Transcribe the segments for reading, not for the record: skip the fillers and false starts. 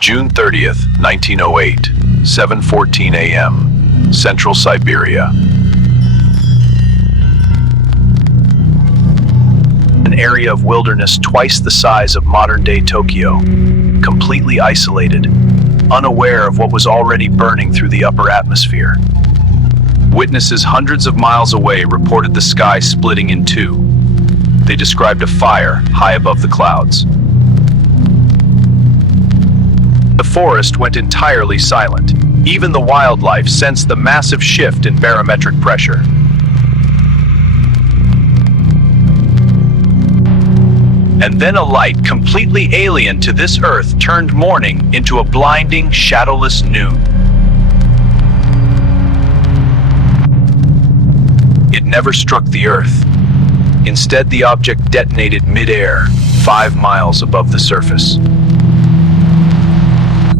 June 30th, 1908, 7:14 a.m., Central Siberia. An area of wilderness twice the size of modern-day Tokyo, completely isolated, unaware of what was already burning through the upper atmosphere. Witnesses hundreds of miles away reported the sky splitting in two. They described a fire high above the clouds. The forest went entirely silent. Even the wildlife sensed the massive shift in barometric pressure. And then a light completely alien to this Earth turned morning into a blinding, shadowless noon. It never struck the Earth. Instead, the object detonated mid-air, 5 miles above the surface.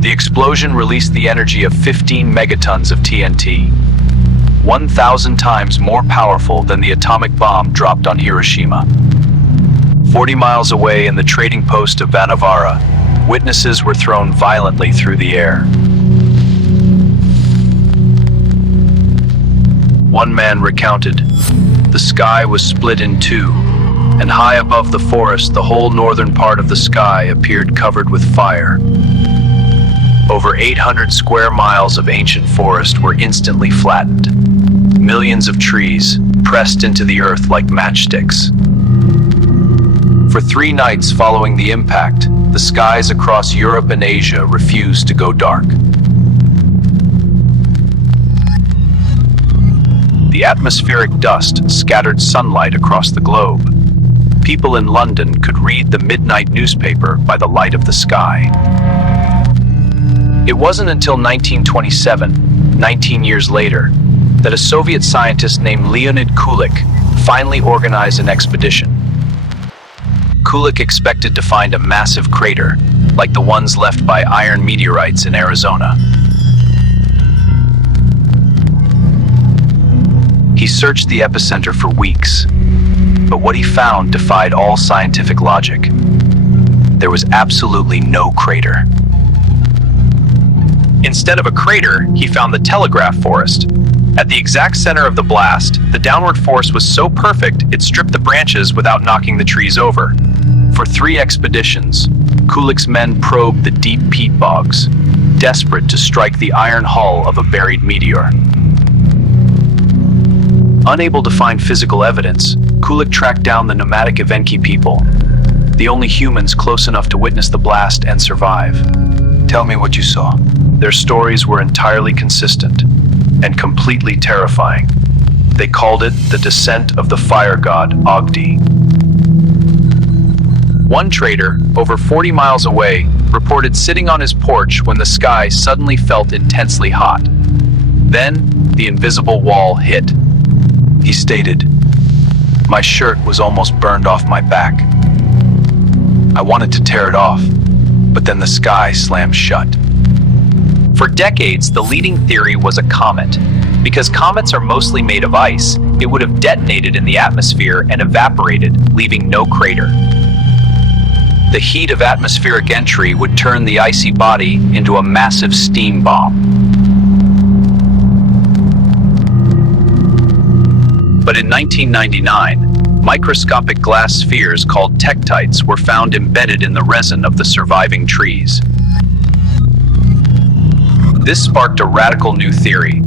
The explosion released the energy of 15 megatons of TNT, 1,000 times more powerful than the atomic bomb dropped on Hiroshima. 40 miles away in the trading post of Vanavara, witnesses were thrown violently through the air. One man recounted, "The sky was split in two, and high above the forest, the whole northern part of the sky appeared covered with fire. Over 800 square miles of ancient forest were instantly flattened. Millions of trees pressed into the earth like matchsticks. For 3 nights following the impact, the skies across Europe and Asia refused to go dark. The atmospheric dust scattered sunlight across the globe. People in London could read the midnight newspaper by the light of the sky." It wasn't until 1927, 19 years later, that a Soviet scientist named Leonid Kulik finally organized an expedition. Kulik expected to find a massive crater, like the ones left by iron meteorites in Arizona. He searched the epicenter for weeks, but what he found defied all scientific logic. There was absolutely no crater. Instead of a crater, he found the telegraph forest. At the exact center of the blast, the downward force was so perfect it stripped the branches without knocking the trees over. For 3 expeditions, Kulik's men probed the deep peat bogs, desperate to strike the iron hull of a buried meteor. Unable to find physical evidence, Kulik tracked down the nomadic Evenki people, the only humans close enough to witness the blast and survive. "Tell me what you saw." Their stories were entirely consistent and completely terrifying. They called it the descent of the fire god Ogdi. One trader, over 40 miles away, reported sitting on his porch when the sky suddenly felt intensely hot. Then, the invisible wall hit. He stated, "My shirt was almost burned off my back. I wanted to tear it off, but then the sky slammed shut." For decades, the leading theory was a comet. Because comets are mostly made of ice, it would have detonated in the atmosphere and evaporated, leaving no crater. The heat of atmospheric entry would turn the icy body into a massive steam bomb. But in 1999, microscopic glass spheres called tektites were found embedded in the resin of the surviving trees. This sparked a radical new theory.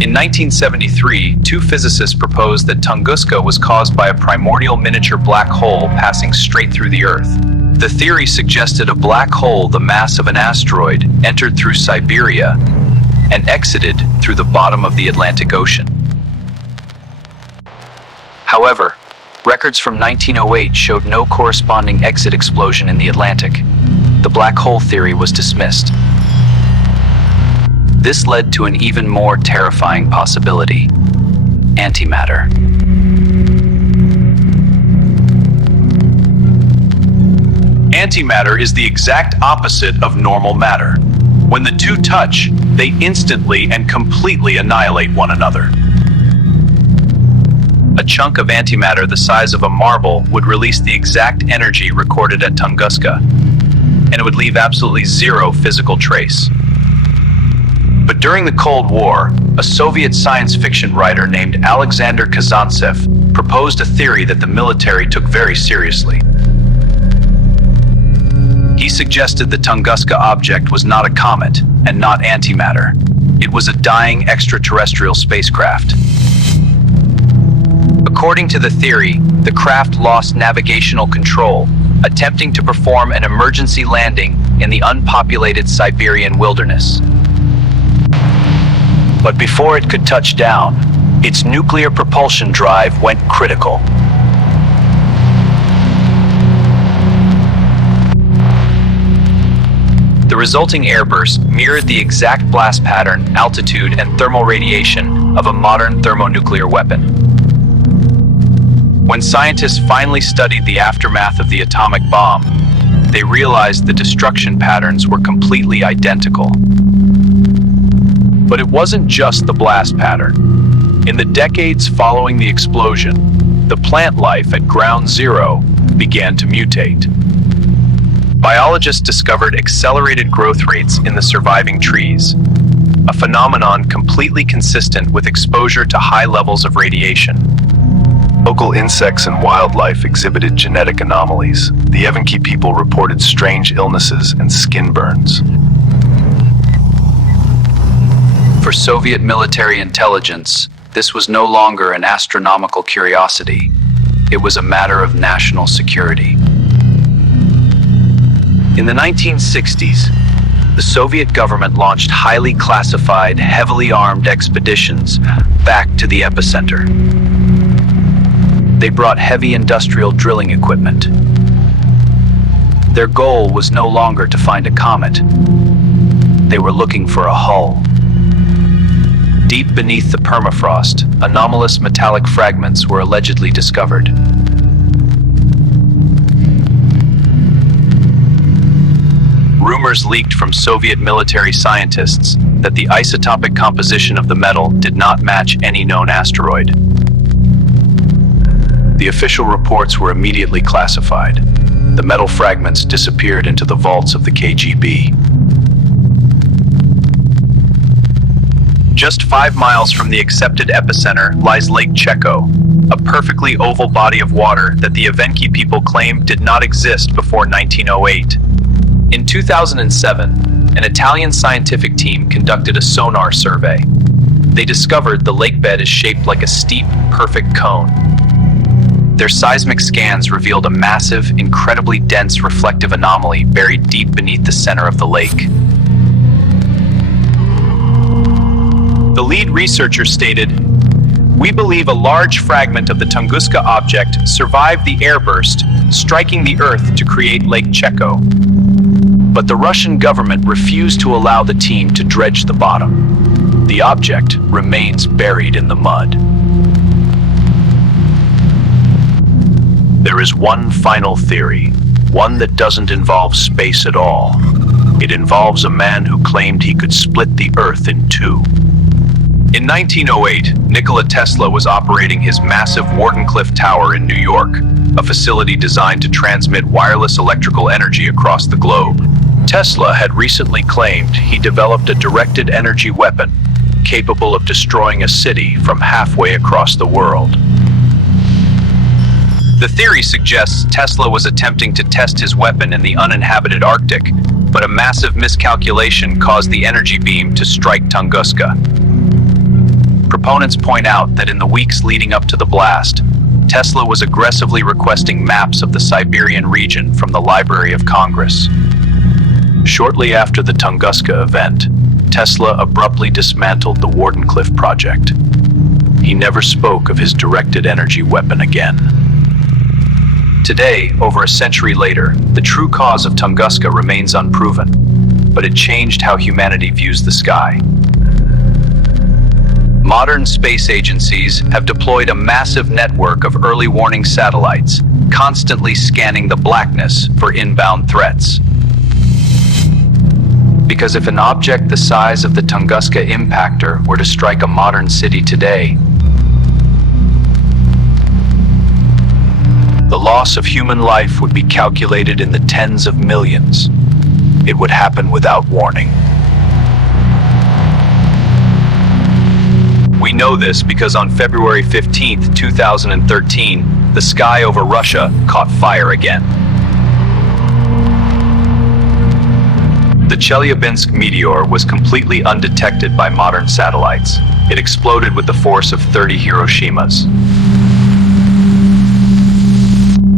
In 1973, 2 physicists proposed that Tunguska was caused by a primordial miniature black hole passing straight through the Earth. The theory suggested a black hole the mass of an asteroid entered through Siberia and exited through the bottom of the Atlantic Ocean. However, records from 1908 showed no corresponding exit explosion in the Atlantic. The black hole theory was dismissed. This led to an even more terrifying possibility: antimatter. Antimatter is the exact opposite of normal matter. When the two touch, they instantly and completely annihilate one another. A chunk of antimatter the size of a marble would release the exact energy recorded at Tunguska. and it would leave absolutely zero physical trace. But during the Cold War, a Soviet science fiction writer named Alexander Kazantsev proposed a theory that the military took very seriously. He suggested the Tunguska object was not a comet and not antimatter. It was a dying extraterrestrial spacecraft. According to the theory, the craft lost navigational control, attempting to perform an emergency landing in the unpopulated Siberian wilderness. But before it could touch down, its nuclear propulsion drive went critical. The resulting airburst mirrored the exact blast pattern, altitude, and thermal radiation of a modern thermonuclear weapon. When scientists finally studied the aftermath of the atomic bomb, they realized the destruction patterns were completely identical. But it wasn't just the blast pattern. In the decades following the explosion, the plant life at ground zero began to mutate. Biologists discovered accelerated growth rates in the surviving trees, a phenomenon completely consistent with exposure to high levels of radiation. Local insects and wildlife exhibited genetic anomalies. The Evenki people reported strange illnesses and skin burns. For Soviet military intelligence, this was no longer an astronomical curiosity. It was a matter of national security. In the 1960s, the Soviet government launched highly classified, heavily armed expeditions back to the epicenter. They brought heavy industrial drilling equipment. Their goal was no longer to find a comet. They were looking for a hull. Deep beneath the permafrost, anomalous metallic fragments were allegedly discovered. Rumors leaked from Soviet military scientists that the isotopic composition of the metal did not match any known asteroid. The official reports were immediately classified. The metal fragments disappeared into the vaults of the KGB. Just 5 miles from the accepted epicenter lies Lake Cheko, a perfectly oval body of water that the Evenki people claimed did not exist before 1908. In 2007, an Italian scientific team conducted a sonar survey. They discovered the lakebed is shaped like a steep, perfect cone. Their seismic scans revealed a massive, incredibly dense reflective anomaly buried deep beneath the center of the lake. The lead researcher stated, "We believe a large fragment of the Tunguska object survived the airburst, striking the Earth to create Lake Cheko. But the Russian government refused to allow the team to dredge the bottom. The object remains buried in the mud." There is one final theory, one that doesn't involve space at all. It involves a man who claimed he could split the Earth in two. In 1908, Nikola Tesla was operating his massive Wardenclyffe Tower in New York, a facility designed to transmit wireless electrical energy across the globe. Tesla had recently claimed he developed a directed energy weapon capable of destroying a city from halfway across the world. The theory suggests Tesla was attempting to test his weapon in the uninhabited Arctic, but a massive miscalculation caused the energy beam to strike Tunguska. Proponents point out that in the weeks leading up to the blast, Tesla was aggressively requesting maps of the Siberian region from the Library of Congress. Shortly after the Tunguska Event, Tesla abruptly dismantled the Wardenclyffe project. He never spoke of his directed energy weapon again. Today, over a century later, the true cause of Tunguska remains unproven, but it changed how humanity views the sky. Modern space agencies have deployed a massive network of early warning satellites, constantly scanning the blackness for inbound threats. Because if an object the size of the Tunguska impactor were to strike a modern city today, the loss of human life would be calculated in the tens of millions. it would happen without warning. We know this because on February 15th, 2013, the sky over Russia caught fire again. The Chelyabinsk meteor was completely undetected by modern satellites. It exploded with the force of 30 Hiroshimas.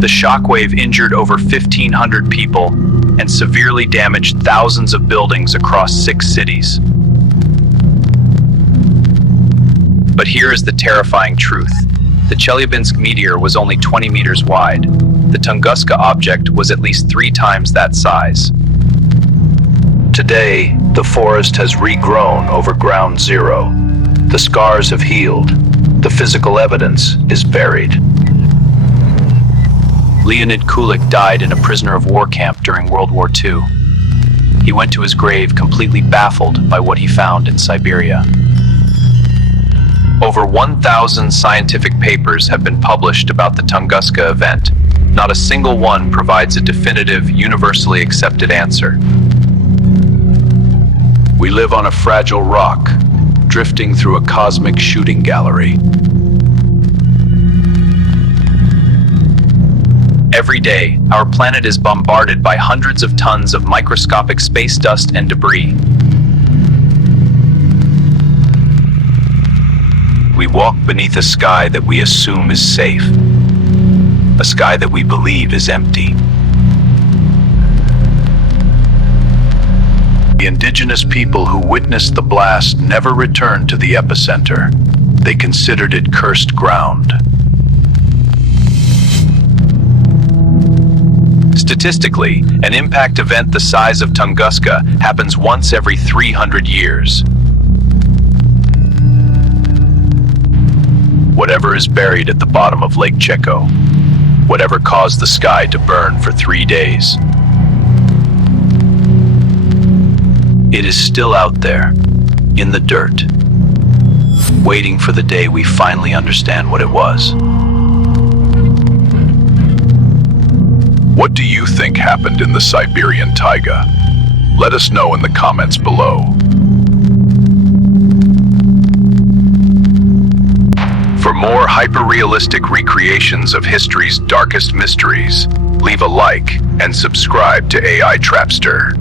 The shockwave injured over 1,500 people and severely damaged thousands of buildings across 6 cities. But here is the terrifying truth. The Chelyabinsk meteor was only 20 meters wide. The Tunguska object was at least 3 times that size. Today, the forest has regrown over ground zero. The scars have healed. The physical evidence is buried. Leonid Kulik died in a prisoner of war camp during World War II. He went to his grave completely baffled by what he found in Siberia. Over 1,000 scientific papers have been published about the Tunguska event. Not a single one provides a definitive, universally accepted answer. We live on a fragile rock, drifting through a cosmic shooting gallery. Every day, our planet is bombarded by hundreds of tons of microscopic space dust and debris. We walk beneath a sky that we assume is safe, a sky that we believe is empty. The indigenous people who witnessed the blast never returned to the epicenter. They considered it cursed ground. Statistically, an impact event the size of Tunguska happens once every 300 years. Whatever is buried at the bottom of Lake Cheko, whatever caused the sky to burn for 3 days, it is still out there, in the dirt, waiting for the day we finally understand what it was. What do you think happened in the Siberian taiga? Let us know in the comments below. For more hyper-realistic recreations of history's darkest mysteries, leave a like and subscribe to AI Trapster.